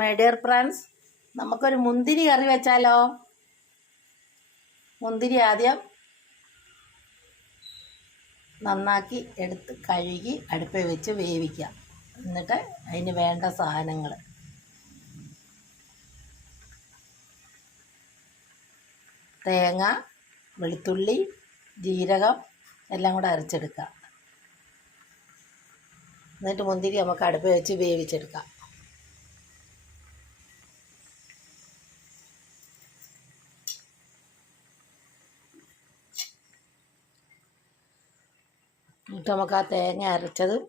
My dear friends, നമുക്കൊരു മുന്തിരി കറി വെച്ചാലോ? മുന്തിരി ആദ്യം നന്നാക്കി എടുത്ത് കഴുകി അടുപ്പിൽ വെച്ച് വേവിക്കാം. എന്നിട്ട് അതിന് വേണ്ട സാധനങ്ങൾ: തേങ്ങ, വെളുത്തുള്ളി, ജീരകം എല്ലാം കൂടെ അരച്ചെടുക്കുക. എന്നിട്ട് മുന്തിരി നമുക്ക് അടുപ്പിൽ വെച്ച് വേവിച്ചെടുക്കാം. എന്നിട്ട് നമുക്ക് ആ തേങ്ങ അരച്ചതും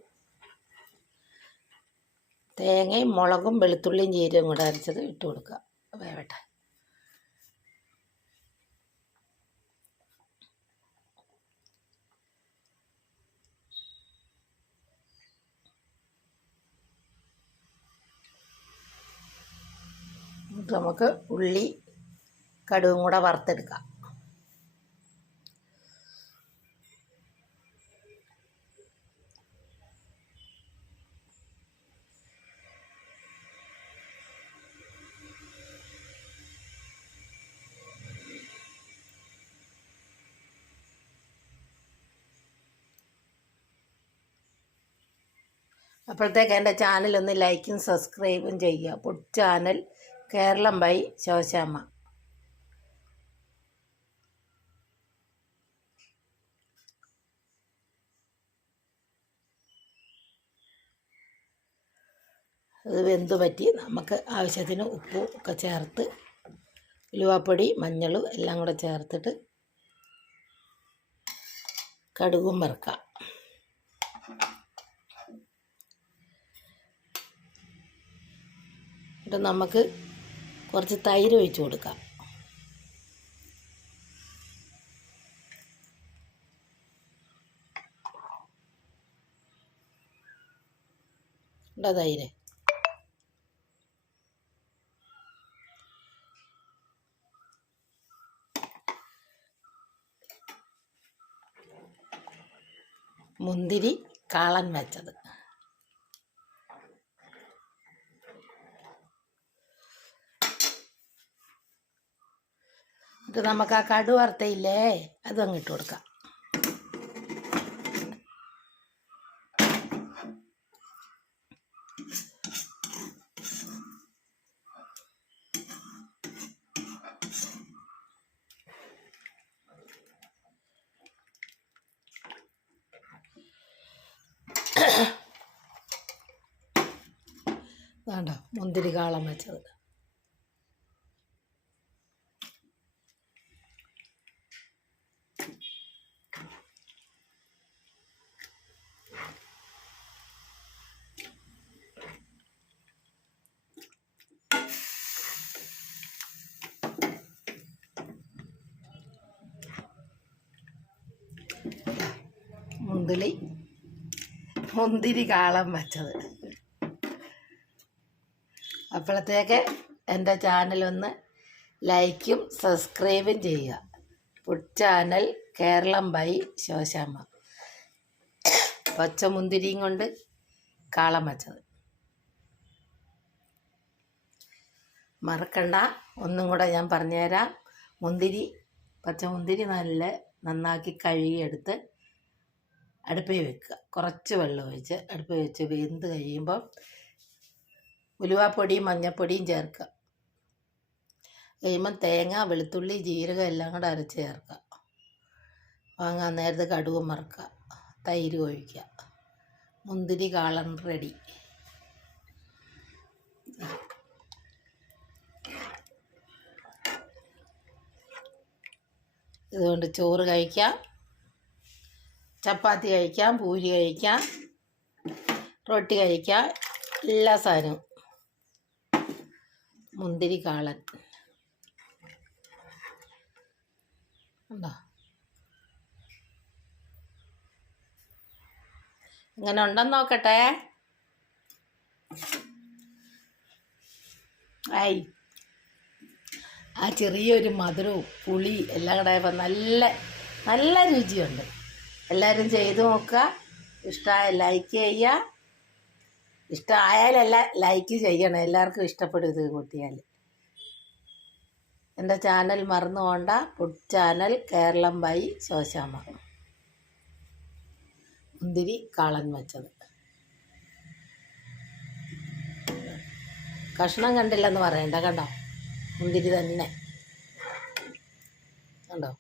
തേങ്ങയും മുളകും വെളുത്തുള്ളിയും ജീരകം കൂടെ അരച്ചത് ഇട്ട് കൊടുക്കുക. വേവട്ടെ. എന്നിട്ട് നമുക്ക് ഉള്ളി കടുകും കൂടെ വറുത്തെടുക്കാം. അപ്പോഴത്തേക്ക് എൻ്റെ ചാനലൊന്ന് ലൈക്കും സബ്സ്ക്രൈബും ചെയ്യുക. Food channel Keralam by Shoshamma. അത് വെന്ത് പറ്റി നമുക്ക് ആവശ്യത്തിന് ഉപ്പും ഒക്കെ ചേർത്ത് ഉലുവാപ്പൊടി മഞ്ഞളും എല്ലാം കൂടെ ചേർത്തിട്ട് കടുകും വറുക്കാം. എന്നിട്ട് നമുക്ക് കുറച്ച് തൈര് ഒഴിച്ച് കൊടുക്കാം. തൈര് മുന്തിരി കാളൻ വെച്ചത്. എന്നിട്ട് നമുക്ക് ആ കടു വറുത്തയില്ലേ അതങ്ങ് ഇട്ട് കൊടുക്കാം. വേണ്ട മുന്തിരി കാളം വെച്ചത്. മുന്തിരി കാളം വെച്ചത്. അപ്പോഴത്തേക്ക് എൻ്റെ ചാനലൊന്ന് ലൈക്കും സബ്സ്ക്രൈബും ചെയ്യുക. Food channel Keralam by Shoshamma. പച്ചമുന്തിരിയും കൊണ്ട് കാളം വെച്ചത്. മറക്കണ്ട, ഒന്നും കൂടെ ഞാൻ പറഞ്ഞുതരാം. പച്ചമുന്തിരി നന്നാക്കി കഴുകിയെടുത്ത് അടുപ്പിൽ വെക്കുക. കുറച്ച് വെള്ളം ഒഴിച്ച് അടുപ്പിൽ വെച്ച് വെന്ത് കഴിയുമ്പോൾ ഉലുവാപ്പൊടിയും മഞ്ഞൾപ്പൊടിയും ചേർക്കുക. കഴിയുമ്പം തേങ്ങ, വെളുത്തുള്ളി, ജീരകം എല്ലാം കൂടെ അരച്ച് ചേർക്കുക. വാങ്ങാൻ നേരത്ത് കടുകും വറുക്കുക. തൈര് ഒഴിക്കുക. മുന്തിരി കാളൻ റെഡി. ഇതുകൊണ്ട് ചോറ് കഴിക്കാം, ചപ്പാത്തി കഴിക്കാം, പൂരി കഴിക്കാം, റൊട്ടി കഴിക്കാം, എല്ലാ സാധനവും. മുന്തിരി കാളൻ ഉണ്ടോ? ഇങ്ങനെ ഉണ്ടെന്ന് നോക്കട്ടെ. ആ ചെറിയൊരു മധുരവും പുളി എല്ലാം കൂടെ ആയപ്പോൾ നല്ല രുചിയുണ്ട്. എല്ലാവരും ചെയ്ത് നോക്കുക. ഇഷ്ടമായ ലൈക്ക് ചെയ്യുക. ഇഷ്ടമായാലെല്ലാം ലൈക്ക് ചെയ്യണം, എല്ലാവർക്കും ഇഷ്ടപ്പെടും ഇത് കൂട്ടിയാൽ. എൻ്റെ ചാനൽ മറന്നു പോണ്ട, food channel Keralam by Shoshamma. മുന്തിരി കാളൻ വെച്ചത്. കഷ്ണം കണ്ടില്ലെന്ന് പറയണ്ട, കണ്ടോ? മുന്തിരി തന്നെ കണ്ടോ?